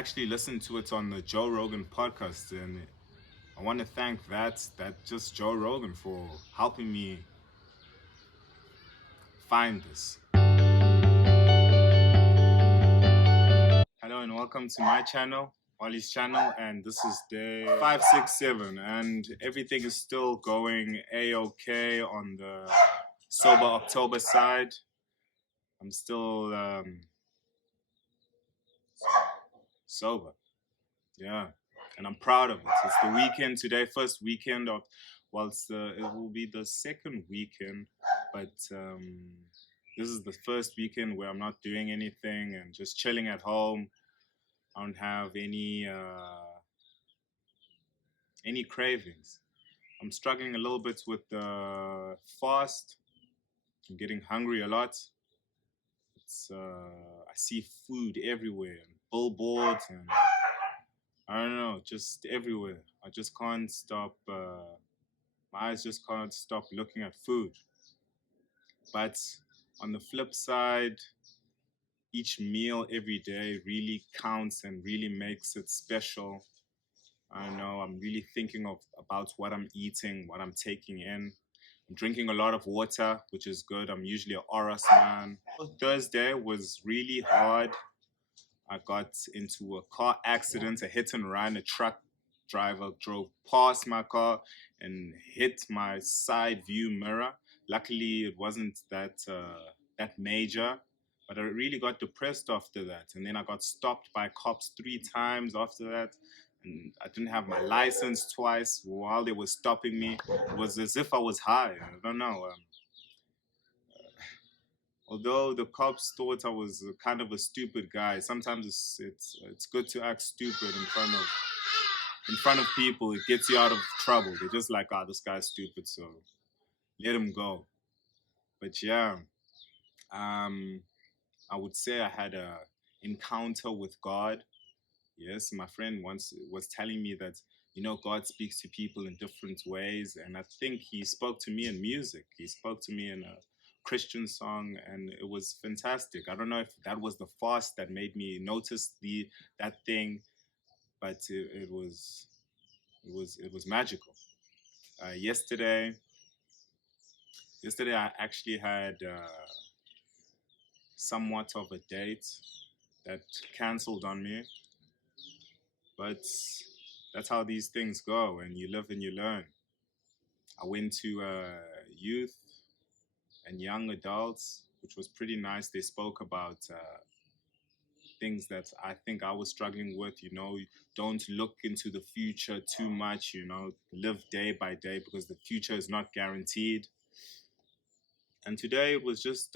actually listened to it on the Joe Rogan podcast, and I want to thank that just Joe Rogan for helping me find this. Hello and welcome to my channel, Ollie's channel, and this is day 567, and everything is still going a-okay on the sober October side. I'm still sober, yeah, and I'm proud of it. It's the weekend today, first weekend of, well, it will be the second weekend, but this is the first weekend where I'm not doing anything and just chilling at home. I don't have any cravings. I'm struggling a little bit with the fast. I'm getting hungry a lot. I see food everywhere, and billboards, and I don't know, just everywhere. I just can't stop. My eyes just can't stop looking at food. But on the flip side, each meal every day really counts and really makes it special. I don't know. I'm really thinking about what I'm eating, what I'm taking in. I'm drinking a lot of water, which is good. I'm usually a Oros man. Thursday was really hard. I got into a car accident, a hit and run. A truck driver drove past my car and hit my side view mirror. Luckily, it wasn't that major, but I really got depressed after that. And then I got stopped by cops 3 times after that. And I didn't have my license twice while they were stopping me. It was as if I was high. I don't know. Although the cops thought I was kind of a stupid guy, sometimes it's good to act stupid in front of people. It gets you out of trouble. They're just like, oh, this guy's stupid, so let him go. But yeah, um, I would say I had a encounter with God. Yes, my friend once was telling me that, God speaks to people in different ways, and I think he spoke to me in music. He spoke to me in a Christian song, and it was fantastic. I don't know if that was the fast that made me notice that thing, but it was magical. Yesterday, I actually had somewhat of a date that canceled on me, but that's how these things go, and you live and you learn. I went to youth and young adults, which was pretty nice. They spoke about things that I think I was struggling with. Don't look into the future too much. Live day by day because the future is not guaranteed. And today it was just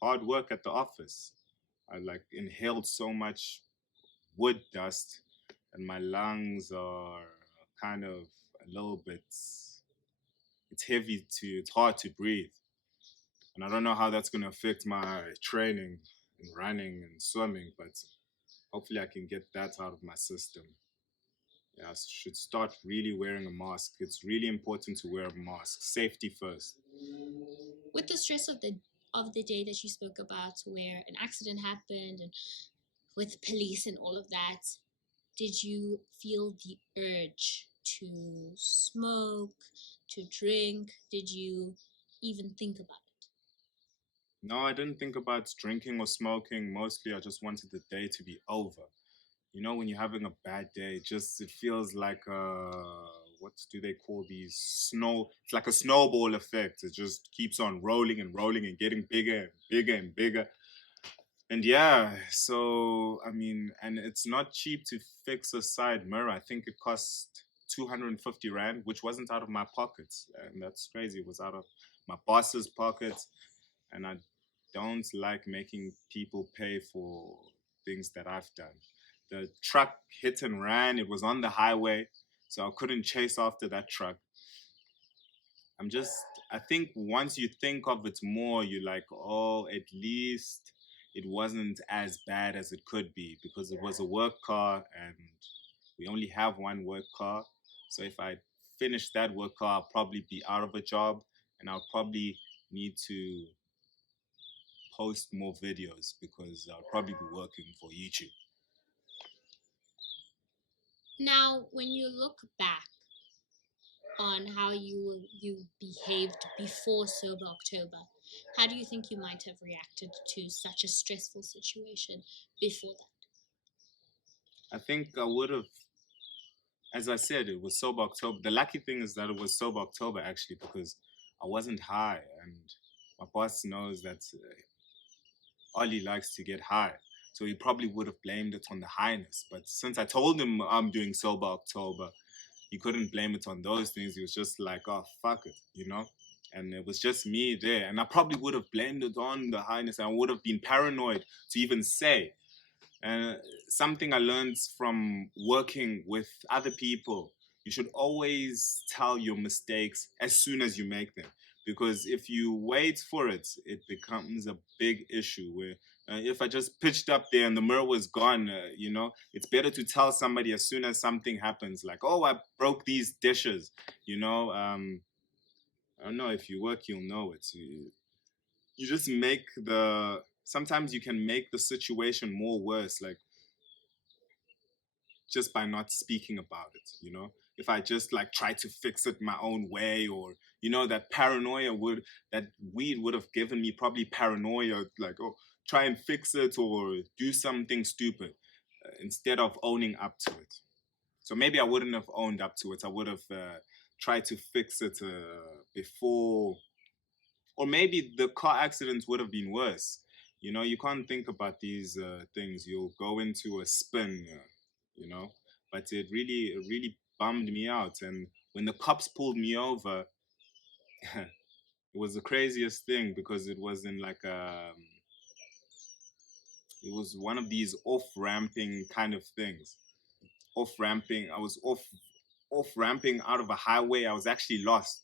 hard work at the office. I inhaled so much wood dust, and my lungs are kind of a little bit. It's hard to breathe, and I don't know how that's going to affect my training and running and swimming, but hopefully I can get that out of my system. Yeah, I should start really wearing a mask. It's really important to wear a mask. Safety first. With the stress of the day that you spoke about, where an accident happened, and with police and all of that, did you feel the urge to smoke, to drink? Did you even think about it? No, I didn't think about drinking or smoking. Mostly, I just wanted the day to be over. When you're having a bad day, it feels like what do they call these snow? It's like a snowball effect. It just keeps on rolling and rolling and getting bigger and bigger and bigger. And yeah, so I mean, and it's not cheap to fix a side mirror. I think it cost 250 rand, which wasn't out of my pockets, and that's crazy. It was out of my boss's pockets, and I don't like making people pay for things that I've done. The truck hit and ran. It was on the highway, so I couldn't chase after that truck. I think once you think of it more, you're like, oh, at least it wasn't as bad as it could be because it was a work car and we only have one work car. So if I finish that work car, I'll probably be out of a job and I'll probably need to post more videos because I'll probably be working for YouTube. Now, when you look back on how you behaved before Sober October, how do you think you might have reacted to such a stressful situation before that? I think I would have, as I said, it was Sober October. The lucky thing is that it was Sober October actually, because I wasn't high, and my boss knows that Ollie likes to get high. So he probably would have blamed it on the highness. But since I told him I'm doing Sober October, he couldn't blame it on those things. He was just like, oh, fuck it, you know? And it was just me there. And I probably would have blamed it on the highness. I would have been paranoid to even say. And something I learned from working with other people, you should always tell your mistakes as soon as you make them. Because if you wait for it, it becomes a big issue where if I just pitched up there and the mirror was gone, it's better to tell somebody as soon as something happens, like, oh, I broke these dishes, I don't know, if you work, you'll know it. You just make sometimes you can make the situation more worse, like just by not speaking about it. If I just like try to fix it my own way, or that paranoia that weed would have given me probably paranoia, like, oh, try and fix it or do something stupid, instead of owning up to it. So maybe I wouldn't have owned up to it. I would have tried to fix it before, or maybe the car accident would have been worse. You can't think about these things. You'll go into a spin, you know. But it really bummed me out. And when the cops pulled me over, it was the craziest thing, because it was in like it was one of these off-ramping kind of things. Off-ramping. I was off-ramping out of a highway. I was actually lost.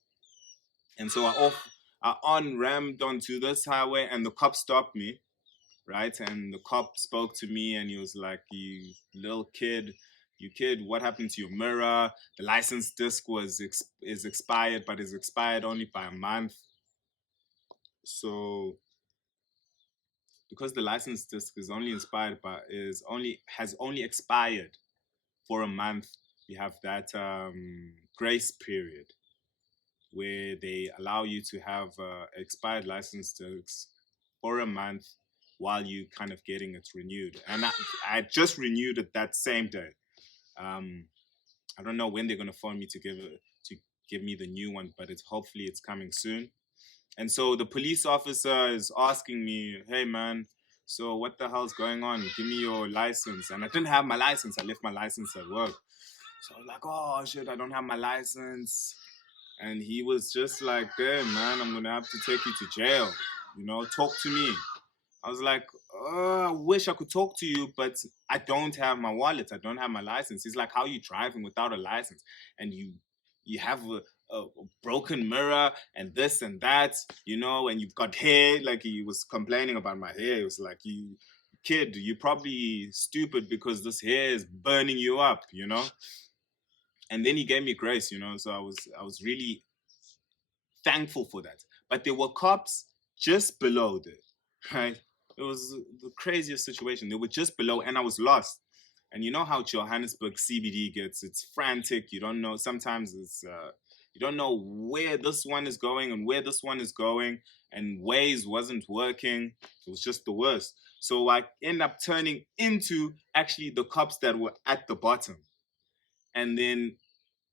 And so I on-ramped onto this highway, and the cop stopped me, right? And the cop spoke to me, and he was like, "You little kid, what happened to your mirror? The license disc is expired, but is expired only by a month. So because the license disc is only expired has only expired for a month, you have that grace period where they allow you to have expired license discs for a month while you kind of getting it renewed. And I just renewed it that same day. I don't know when they're gonna phone me to give me the new one, but hopefully it's coming soon. And so the police officer is asking me, "Hey man, so what the hell's going on? Give me your license." And I didn't have my license. I left my license at work. So I was like, "Oh shit, I don't have my license." And he was just like, "Hey man, I'm gonna have to take you to jail. Talk to me." I was like, "Oh, I wish I could talk to you, but I don't have my wallet. I don't have my license." He's like, "How are you driving without a license? And you have a broken mirror and this and that, and you've got hair." Like, he was complaining about my hair. He was like, "You kid, you're probably stupid because this hair is burning you up." And then he gave me grace. So I was really thankful for that. But there were cops just below there, right? It was the craziest situation. They were just below, and I was lost. And you know how Johannesburg CBD gets? It's frantic. You don't know. Sometimes you don't know where this one is going and where this one is going. And Waze wasn't working. It was just the worst. So I end up turning into actually the cops that were at the bottom. And then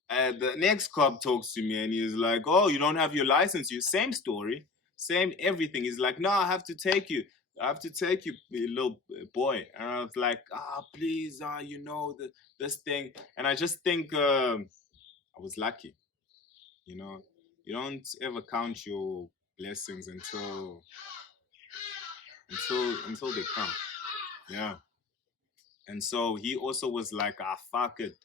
the next cop talks to me, and he's like, "Oh, you don't have your license." You Same story, same everything. He's like, "No, I have to take you. I have to take you, little boy." And I was like, please, this thing." And I just think I was lucky. You don't ever count your blessings until they come. Yeah. And so he also was like, fuck it,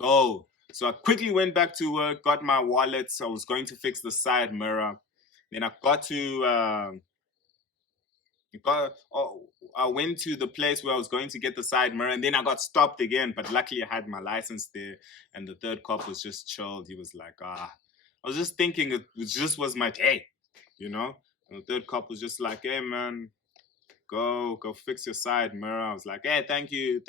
go. So I quickly went back to work, got my wallet. So I was going to fix the side mirror. Then I got to I went to the place where I was going to get the side mirror, and then I got stopped again. But luckily, I had my license there, and the third cop was just chilled. He was like, I was just thinking it just was my day, And the third cop was just like, "Hey man, go fix your side mirror." I was like, "Hey, thank you.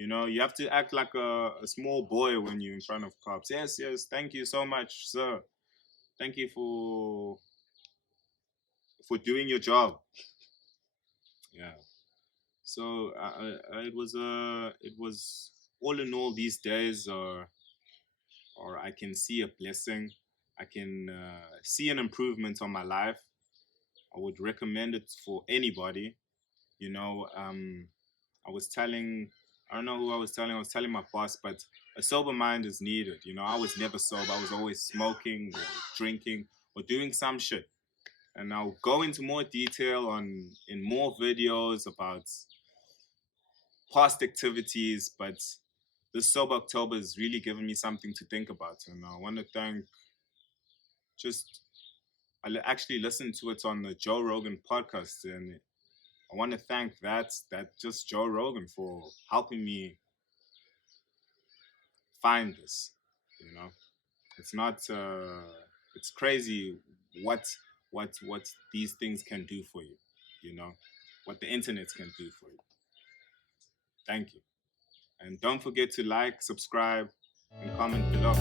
You know, you have to act like a small boy when you're in front of cops. Yes, yes, thank you so much, sir. Thank you for doing your job. Yeah. So it was all in all these days, or I can see a blessing. I can see an improvement on my life. I would recommend it for anybody. You know, I was telling, I don't know who I was telling my boss, but a sober mind is needed. You know, I was never sober. I was always smoking or drinking or doing some shit. And I'll go into more detail in more videos about past activities, but this Sober October has really given me something to think about. And I want to thank just, actually listened to it on the Joe Rogan podcast, and I want to thank that just Joe Rogan for helping me find this. You know, it's not it's crazy what what these things can do for you. You know, what the internet can do for you. Thank you, and don't forget to like, subscribe, and comment below.